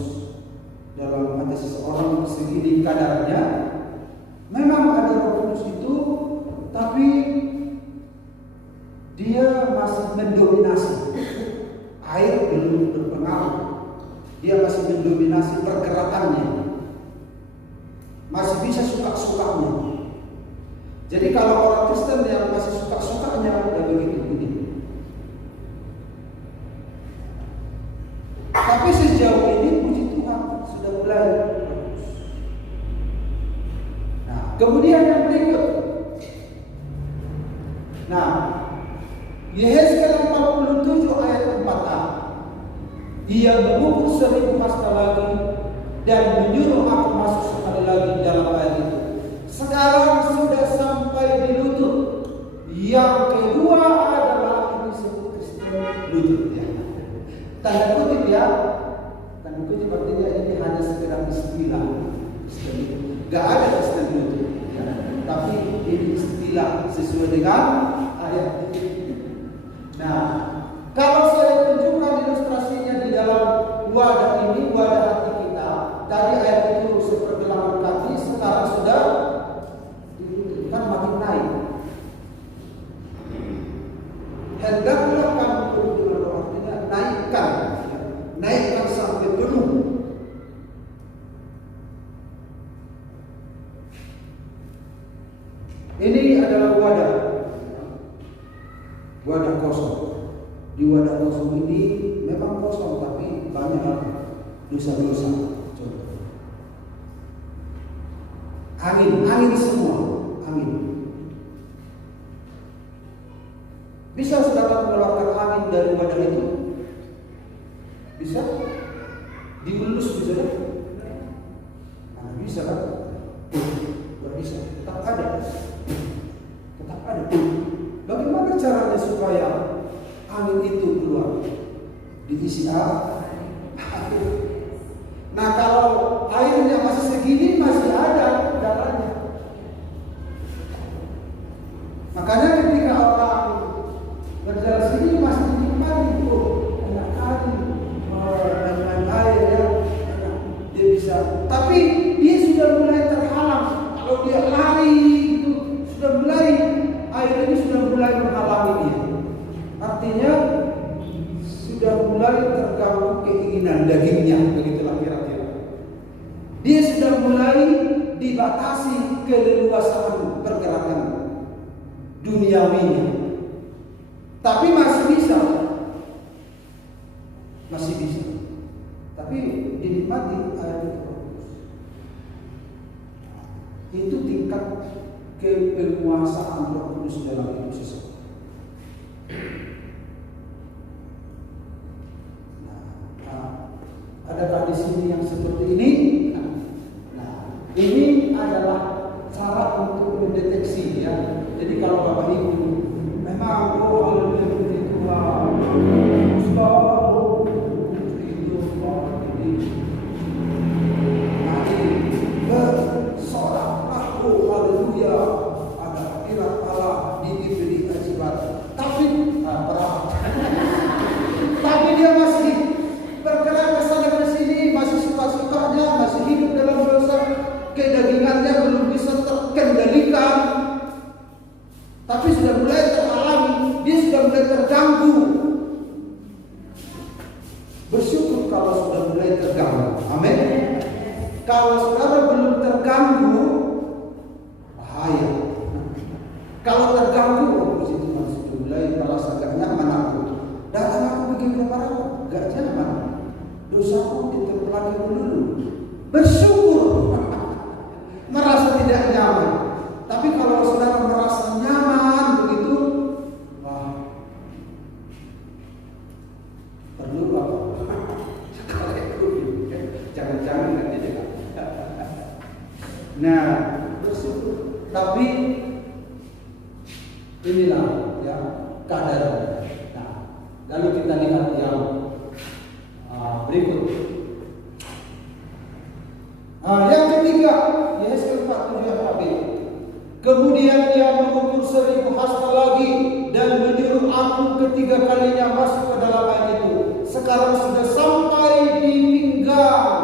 dalam hati seseorang segini kadarnya, memang ada Roh Kudus itu, tapi dia masih mendominasi. Air belum berpengaruh. Dia masih mendominasi pergerakannya. Masih bisa suka-sukanya. Jadi kalau orang Kristen yang masih suka-sukanya udah begitu ini. Tapi sejauh ini puji Tuhan sudah mulai bagus. Nah, kemudian yang berikut. Nah, Yehezkiel 47 ayat 4a. Dia mengukur 1000 hasta lagi dan menyuruh aku masuk sekali lagi dalam air itu. Sekarang sudah sampai di lutut. Yang kedua adalah ini disebut Kristen lutut ya. Tanda kutip ya. Tanda kutip artinya ini hanya sekedar istilah. Gak ada Kristen lutut ya. Tapi ini istilah sesuai dengan ayat ini. Nah, kalau saya tunjukkan ilustrasinya di dalam wadah ini, wadah hati kita. Tadi ayat itu sepergelangan kaki, sekarang sudah kan makin naik. Hendaklah kamu dengan artinya naikkan, naikkan sampai penuh. Ini adalah wadah kosong. Di wadah kosong ini memang kosong, tapi banyak dosa-dosa. Contoh, angin semua. Amin. Bisa saudara mengeluarkan angin dari wadah itu? Bisa? Dielus bisa kan? Nah, bisa kan? Tidak bisa. Tetap ada. Bagaimana caranya supaya angin itu keluar? Diisi air. Nah, kalau airnya masih segini, masih ada darahnya. Makanya ketika orang berjalan sini masih dinikmati, enak kali main air ya, dia bisa. Tapi dia sudah mulai terhalang. Kalau dia lari itu sudah mulai, air ini sudah mulai menghalangi dia. Artinya sudah mulai terganggu keinginan dagingnya, begitulah kira-kira. Dia sudah mulai dibatasi keleluasaan pergerakan duniawinya. Tapi masih bisa. Tapi dinikmati air itu. Itu tingkat kepenguasaan Roh Kudus dalam hidup seseorang. Adakah di sini yang seperti ini? Nah, ini adalah cara untuk mendeteksi ya. Jadi kalau Bapak Ibu memang haleluya seorang aku haleluya ada akhirat Allah diberi akibat. Tapi tapi dia masih bergerak ke sana ke sini, masih suka-sukanya, masih hidup dalam dosa, kedagingannya belum bisa terkendalikan. Tapi sudah mulai teralami, dia sudah mulai terganggu. Bersyukur kalau sudah mulai terganggu. Amin. Kalau saudara belum terganggu, tinggalku, itu masih mulai merasa gak nyaman aku. Datang aku begini kepadamu, gak nyaman. Dosaku diterpelaki dulu. Bersyukur, merasa tidak nyaman. Tapi kalau saudara merasa nyaman begitu, wah, perlu apa? Kalau itu, jangan-jangan nanti tidak. Nah, bersyukur. Tapi inilah ya kadar. Nah, lalu kita lihat yang berikut. Yang ketiga, Yesaya 47 ayat. Kemudian ia mengukur 1000 hasta lagi dan menyuruh aku ketiga kalinya masuk ke dalam air itu. Sekarang sudah sampai di pinggang.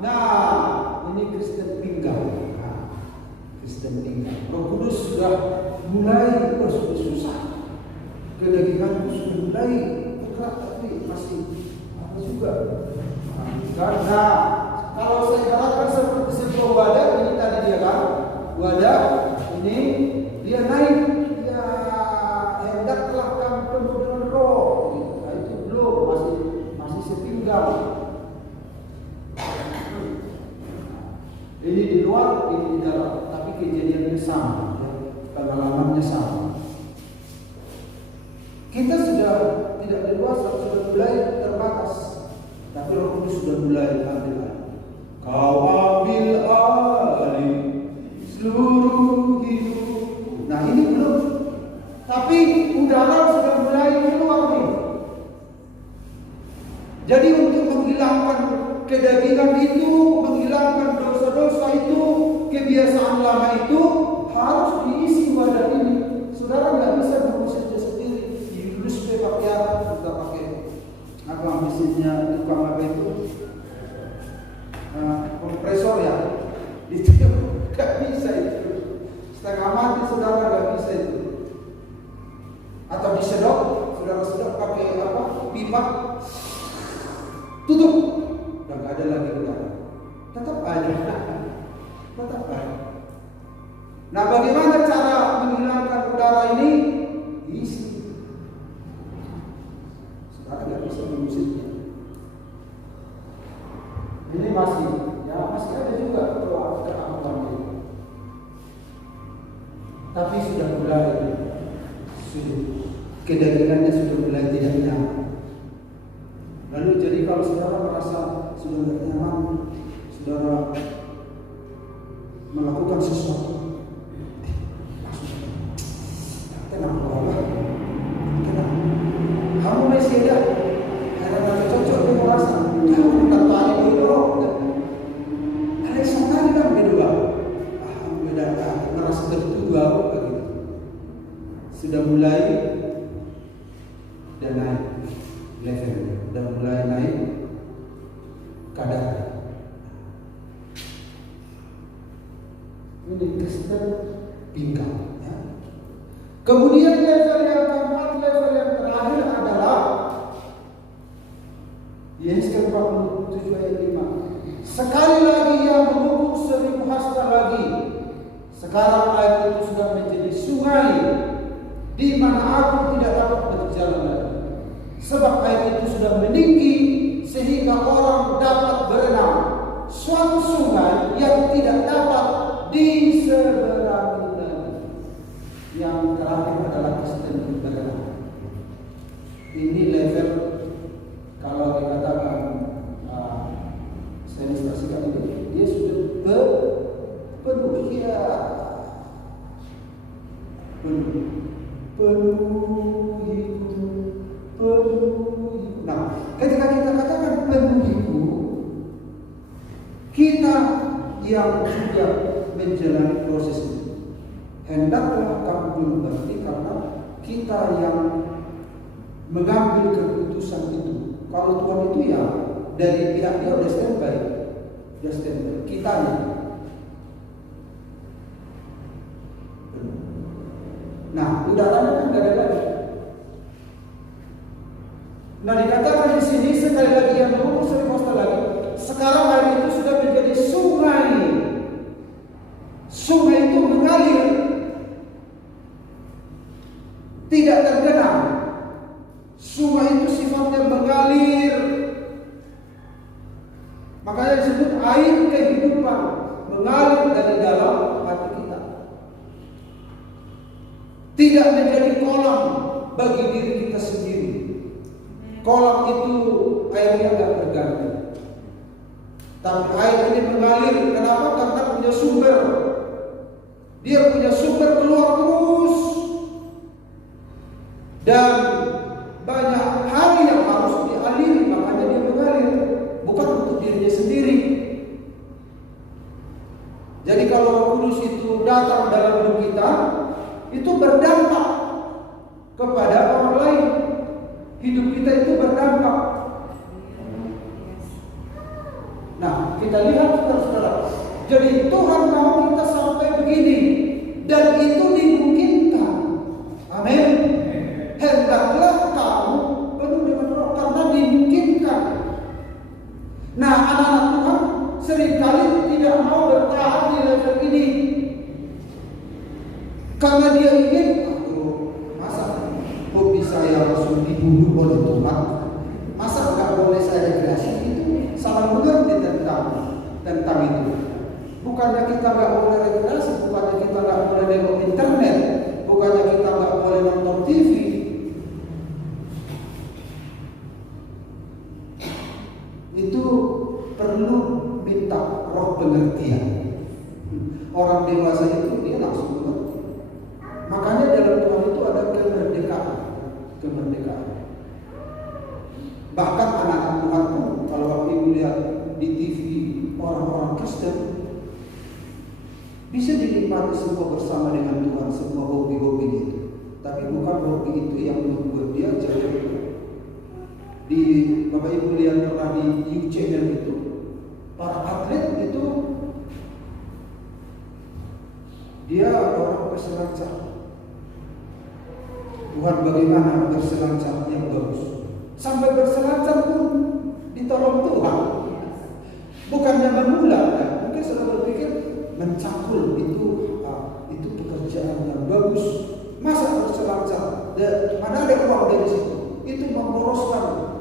Nah, ini Kristen pinggang. Kristen pinggang. Roh Kudus sudah mulai susah. Kedaginganku sudah mulai bergerak, tapi masih apa juga. Karena kalau saya katakan seperti sebuah wadah, ini tadi dia kan wadah, ini dia naik, ya hendaklah kamu penuh dengan roh. Nah, itu belum, masih sepinggang. Ini di luar, ini di dalam, tapi kejadiannya sama, ya. Pengalamannya sama. Kita sudah tidak dewasa, sudah mulai terbatas, tapi Roh Kudus sudah mulai ambil alih. Kau ambil alih seluruh hidup. Nah ini belum, tapi udara sudah mulai keluar nih. Jadi untuk menghilangkan kedagingan itu, menghilangkan dosa-dosa itu, kebiasaan lama itu harus diisi wadah ini. Saudara nggak bisa mengusirnya sendiri. Diurus pakai apa? Kita pakai apa mesinnya tukang apa itu? Kompresor ya. Itu nggak bisa itu. Setengah mati saudara nggak bisa itu. Atau disedot, saudara sedot pakai apa? Pipa. Tutup. Dan nggak ada lagi udara. Tetap ada. Tetap ada. Nah, bagaimana cara menghilangkan udara ini? Isi. Saudara nggak bisa mengusirnya. Ini masih ada juga kemampuan itu. Tapi sudah mulai kedagingannya sudah mulai tidak nyaman. Lalu jadi kalau saudara merasa sudah tidak nyaman, saudara melakukan sesuatu, kenapa Allah? Kenapa? Kamu masih ada? Karena cocok dia merasa, kamu tidak tahu dulu. Ada sekali kan beda. Alhamdulillah, merasa tertuju begitu. Sudah mulai dan naik level, dan mulai naik kadar. Ini Kristen pinggang. Ya. Kemudian level yang keempat, level yang terakhir adalah Yesaya 47 ayat 5. Sekali lagi ia mengukur 1000 hasta lagi. Sekarang air itu sudah menjadi sungai di mana aku tidak dapat berjalan lagi. Sebab air itu sudah meninggi sehingga orang dapat berenang. Suatu sungai yang tidak dapat diseberangi lagi. Yang terakhir adalah Kristen berenang. Ini level kalau dikatakan saya ilustrasikan ini, dia sudah penuh ya, penuh hidup. Nah, ketika kita katakan penuh hidup, kita yang sudah menjalani proses itu, hendaklah kamu mengerti karena kita yang mengambil keputusan itu. Kalau Tuhan itu ya dari pihak dia udah standby, kita nih. Nah, udaranya kan nggak ada lagi. Nah, dikatakan di sini sekali lagi yang mengukur 1000 hasta lagi. Sekarang air itu sudah menjadi sungai. Sungai itu mengalir. tidak menjadi kolam bagi diri kita sendiri. Kolam itu airnya nggak berganti, tapi air ini mengalir. Kenapa? Karena punya sumber. Dia punya sumber keluar terus, dan banyak hal yang harus dialiri, makanya dia mengalir, bukan untuk dirinya sendiri. Jadi kalau Roh Kudus itu datang dalam hidup kita, itu berdampak kepada orang lain. Hidup kita itu berdampak. Nah, kita lihat saudara-saudara. Jadi Tuhan mau kita sampai begini, dan itu dimungkinkan. Amin. Hendaklah kamu penuh dengan Roh, karena dimungkinkan. Nah, anak-anak Tuhan seringkali tidak mau bertahan di level ini, karena dia ingin, masa hobi saya langsung dibunuh oleh Tuhan, masa nggak boleh saya rekreasi? Itu salah mengerti tentang itu. Bukannya kita nggak boleh rekreasi, bukannya kita nggak boleh nengok internet, bukannya kita nggak boleh nonton TV. Itu perlu minta roh pengertian. Orang dewasa itu dia langsung mengerti. Makanya dalam Tuhan itu ada kemerdekaan. Bahkan anak-anak Tuhan pun, kalau waktu ibu lihat di TV orang-orang Kristen, bisa dinikmati semua bersama dengan Tuhan, semua hobi-hobi itu. Tapi bukan hobi itu yang membuat dia jauh. Di Bapak Ibu lihat pernah di U Channel itu, para atlet itu dia orang berselancar. Tuhan bagaimana berselancar yang bagus, sampai berselancar pun ditolong Tuhan. Bukannya mengulang, ya. Mungkin sudah berpikir mencakul itu pekerjaan yang bagus. Masa berselancar? Mana ada uang dari situ? Itu memboroskan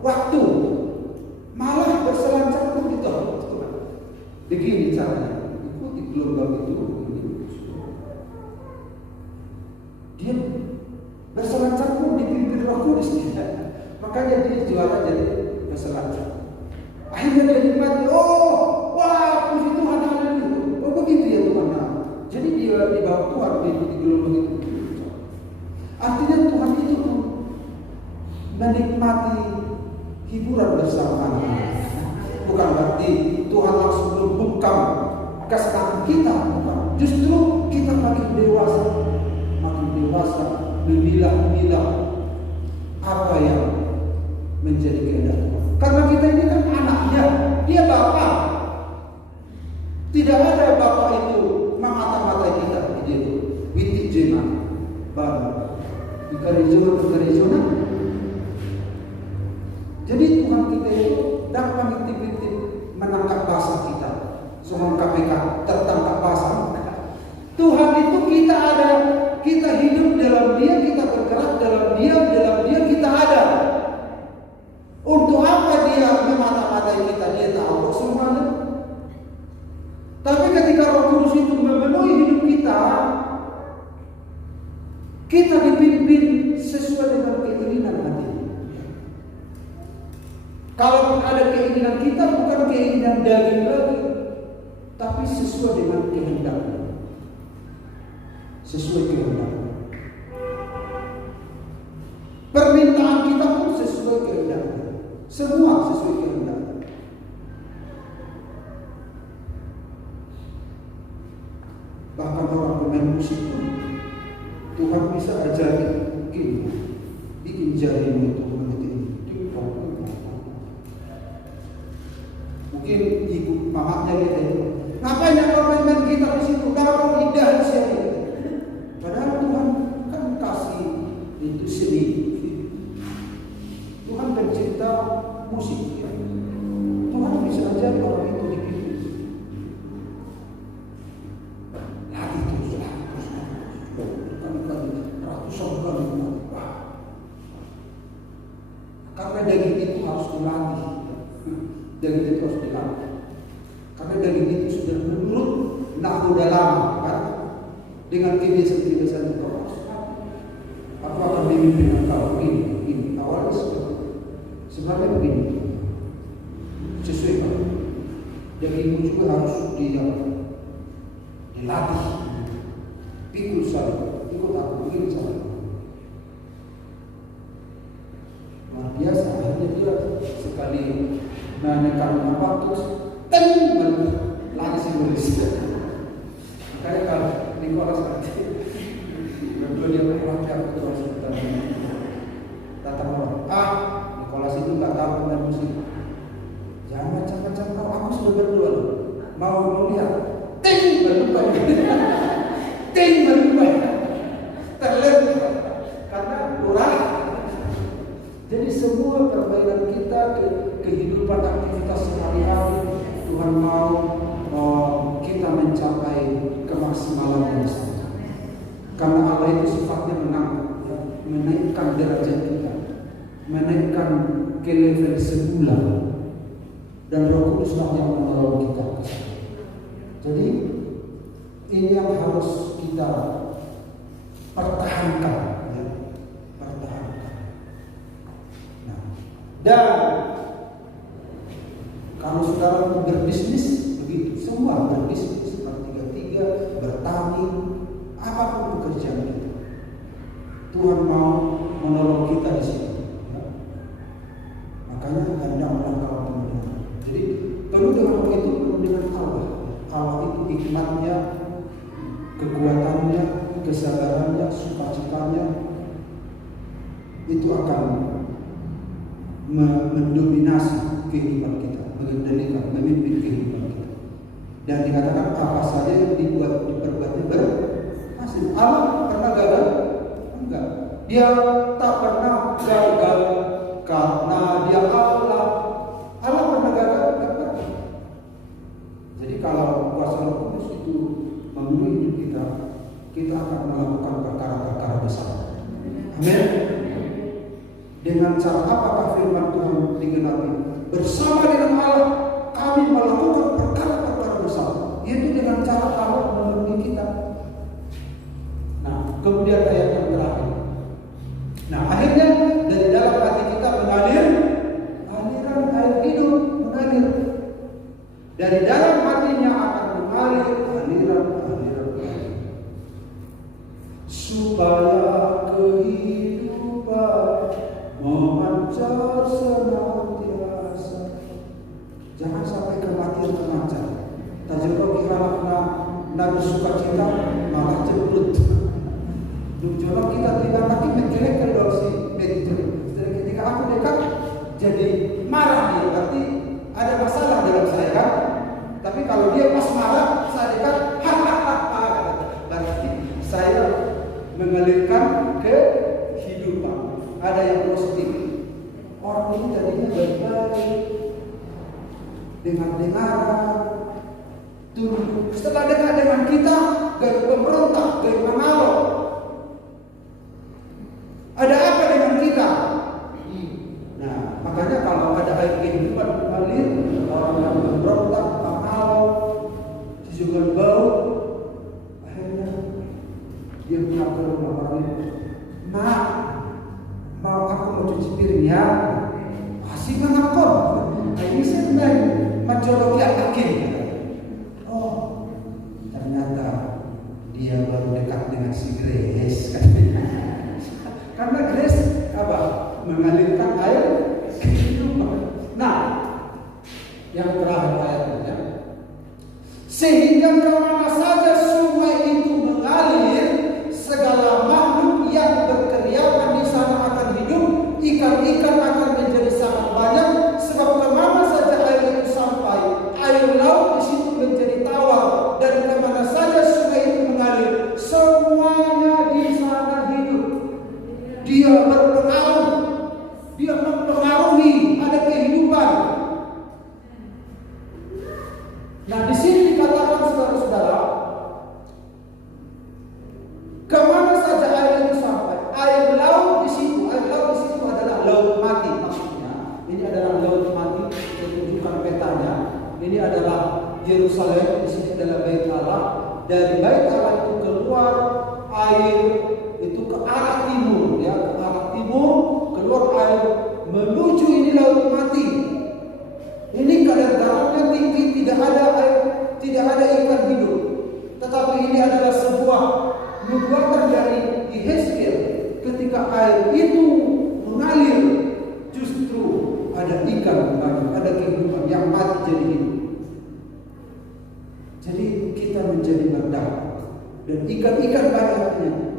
waktu. Malah berselancar pun ditolong Tuhan. Begini caranya, ikuti gelombang itu. Dia berselancar pun dipimpin Roh Kudus. Makanya dia juara jadi berselancar. Akhirnya dia nikmati. Puji Tuhan, haleluya. Begitu ya Tuhan. Jadi dia di bawah Tuhan, di gelombang itu. Artinya Tuhan itu menikmati hiburan bersama. Bukan berarti Tuhan langsung membungkam kesenangan kita. Justru kita makin dewasa memilah-milah apa yang menjadi kehendak Tuhan. Karena kita ini kan anaknya, dia Bapa. Tidak ada Bapa itu memata-matai kita. Itu witik jema, Bapa. Ikarizona. Jadi Tuhan kita itu dapat mengintip-intip menangkap basah kita. Semua KPK tertangkap basah. Tuhan itu kita hidup dalam Dia, kita bergerak dalam Dia kita ada. Untuk apa Dia memata-matai kita? Dia tahu semuanya. Tapi ketika Roh Kudus itu memenuhi hidup kita dipimpin sesuai dengan keinginan hati. Kalaupun ada keinginan kita, bukan keinginan daging lagi, tapi sesuai dengan kehendak. Sesuai kehendak. Permintaan kita pun sesuai kehendak. Semua sesuai kehendak. Bahkan orang pemain musik pun Tuhan bisa ajari, bikin jarimu itu mungkin ibu mamanya lihat itu, ngapain ada orang main gitar di situ, kalau indah di sini. Padahal Tuhan kan kasih itu seni. Tuhan pencipta musik. Tuhan bisa ajari orang itu dibikin. Lagi terus. Ratusan kali. Karena daging itu harus dilatih. Daging itu harus dilatih. Karena daging itu sudah menurut nakoda lama kan? Dengan kebiasaan-kebiasaan memimpin engkau ini awalnya sebenarnya begini, sesuai dagingmu juga harus dilatih, pikul sekali, ikut aku begini saja. Luar biasa, akhirnya dia sekali menekan apa terus lagi simbolis. Makanya kalau Nikolas nanti berdua dia berpakai aku terus datang orang, Nikolas itu nggak tahu tentang musik. Jangan macam-macam kau, aku sudah berdua loh. Mau lihat, berubah, berubah, terlebih karena kurang. Jadi semua perbaikan kita, kehidupan aktivitas sehari-hari, Tuhan mau kita mencapai kemaksimalan yang sama. Karena Allah itu sifatnya menang, menaikkan derajat kita, menaikkan ke level semula, dan Roh Kudus yang menolong kita. Jadi ini yang harus kita pertahankan, ya. Pertahankan. Nah, dan kalau saudara berbisnis begitu, semua berbisnis, bertiga-tiga, bertani, apapun pekerjaan kita, Tuhan mau menolong kita di sini. Ya. Makanya hendaklah kau kemudian. Jadi penuh dengan itu, penuh dengan Allah. Allah itu hikmatnya, kekuatannya, kesabarannya, sukacitanya itu akan mendominasi kehidupan kita, mengendalikan, memimpin kehidupan kita. Dan dikatakan apa saja yang diperbuatnya berhasil. Allah pernah gagal? Enggak. Dia tak pernah gagal karena dia Allah. Allah pernah gagal? Enggak pernah. Jadi kalau kuasa Roh Kudus itu memenuhi hidup kita, kita akan melakukan perkara-perkara besar. Amin. Dengan cara apakah firman Tuhan digenapi? Bersama dengan Allah kami melakukan perkara-perkara besar. Yaitu dengan cara Allah memenuhi kita. Nah, kemudian ayat yang terakhir. Nah, akhirnya dari dalam hati kita mengalir aliran air hidup, mengalir. Dari dalam hatinya akan mengalir aliran air. Supaya kehidupan memancar senantiasa. Jangan sampai kematian memancar. Tajuruk ikhlalakna nabi sukacita malah jebrut. Dujuruk kita tidak lagi menjelek si meditur. Jadi ketika aku dekat jadi marah dia, berarti ada masalah dalam saya kan. Tapi kalau dia pas marah saya dekat, berarti saya mengalirkan kehidupan. Ada yang positif. Orang ini tadinya baik-baik, dengar-dengaran, tunduk. Setelah dengar dengan kita, gaya pemberontak, gaya mengalau. Ada apa dengan kita? Nah, makanya kalau ada air kehidupan mengalir, orang yang memberontak, mengalau, juga bau, akhirnya dia punya ke rumah orang itu. Nah, mau aku mau cuci piring ya? Masih mengakon. Nah, ini sebenarnya majologi akin. Oh, ternyata dia baru dekat dengan si Grace. Karena Grace apa? Mengalirkan air kehidupan. Nah, yang terakhir ayatnya. Sehingga kemana saja sungai itu mengalir, segala makhluk yang berkeriapan di sana akan hidup, ikan-ikan akan menjadi sangat banyak, sebab kemana saja air itu sampai, air laut di situ menjadi tawar, dan kemana saja sungai itu mengalir, semuanya di sana hidup. Dia berpengaruh, dia mempengaruhi, ada kehidupan. Nah, di sini dikatakan saudara-saudara, kemana saja air itu sampai, air laut di situ adalah laut mati maksudnya. Ini adalah laut mati, tunjukkan petanya. Ini adalah Yerusalem, di sini adalah Bait Allah. Dari Bait Allah itu keluar air itu ke arah timur, ya, ke arah timur, keluar air menuju ini laut mati. Ini kadar garamnya tinggi, tidak ada air, tidak ada ikan hidup. Tetapi ini adalah sebuah nubuatan dari Yehezkiel. Ketika air itu mengalir, justru ada ikan lagi, ada kehidupan yang mati jadi hidup. Jadi kita menjadi berdampak, dan ikan-ikan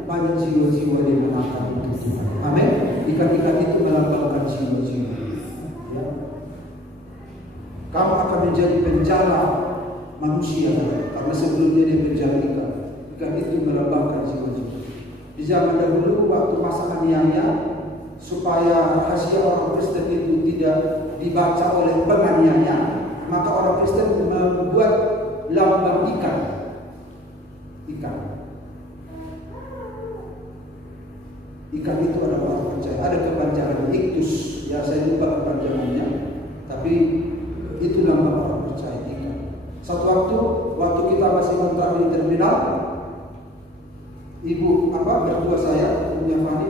banyak jiwa-jiwa di makan itu. Amin. Ikan-ikan itu melambangkan jiwa-jiwa. Ya. Kamu akan menjadi penjala manusia, karena sebelumnya dia penjala ikan. Ikan itu melambangkan jiwa-jiwa. Di zaman dahulu waktu masa aniaya, supaya rahasia orang Kristen itu tidak dibaca oleh penganiaya, maka orang Kristen membuat lambang ikan. Ikan itu adalah orang percaya. Ada kepanjangan iktus, ya saya lupa kepanjangannya, tapi itu lambang orang percaya ikan. Satu waktu kita masih kontrak di terminal, ibu mertua saya punya Fani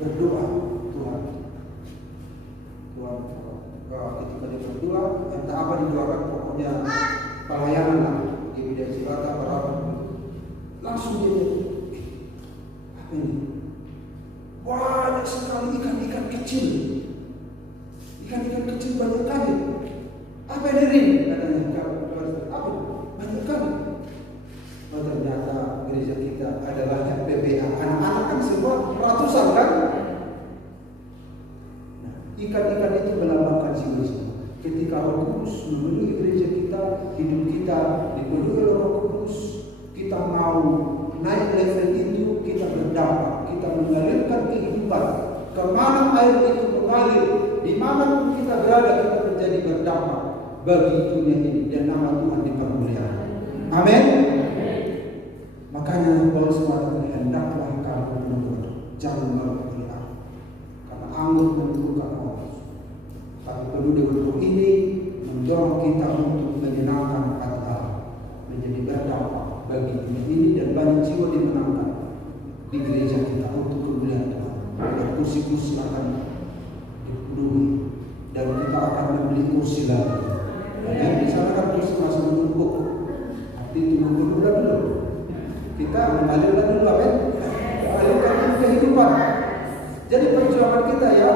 berdoa, Tuhan, ketika dia berdoa, entah apa didoakan, pokoknya pelayanan lah di Widya Cilata, langsung dia, apa ini? Banyak sekali ikan-ikan kecil, banyak kali. Apa ini Rin? Katanya, apa? Banyak kali. Oh, ternyata gereja kita adalah PBA. Anak-anak kan semua ratusan kan? Nah, ikan-ikan itu melambangkan jiwa-jiwa. Ketika Roh Kudus memenuhi gereja kita, hidup kita dipenuhi oleh Roh Kudus, kita mau naik level itu, kita berdampak, kita mengalirkan kehidupan. Kemana air itu mengalir, di mana kita berada, kita menjadi berdampak bagi dunia ini, dan nama Tuhan dipermuliakan. Amin. Makanya Paulus mengatakan, hendaklah kamu menurut, jangan melakukan aku, karena anggur menentukan orang. Tapi perlu dengan roh ini mendorong kita untuk menyenangkan hati Allah, menjadi berdampak bagi dunia ini, dan banyak jiwa dimenangkan di gereja kita untuk kemuliaan Tuhan. Dan kursi-kursi akan dipenuhi, dan kita akan membeli kursi lagi. Dan di sana kan kursi masih menumpuk, nanti tunggu dulu. Kita mengalirkan dulu, amin. Alirkan kehidupan. Jadi perjuangan kita ya,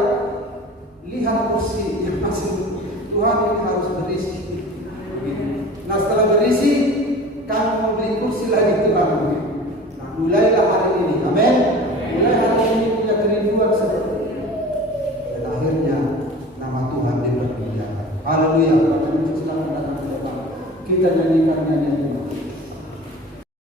lihat kursi yang masih Tuhan ini harus berisi. Nah setelah berisi, kamu mau beli kursi lagi Tuhan. Nah mulailah hari ini, amin. Mulai hari ini punya kerinduan seperti ini. Dan akhirnya nama Tuhan dipermuliakan. Haleluya. Kita nyanyikan nyanyian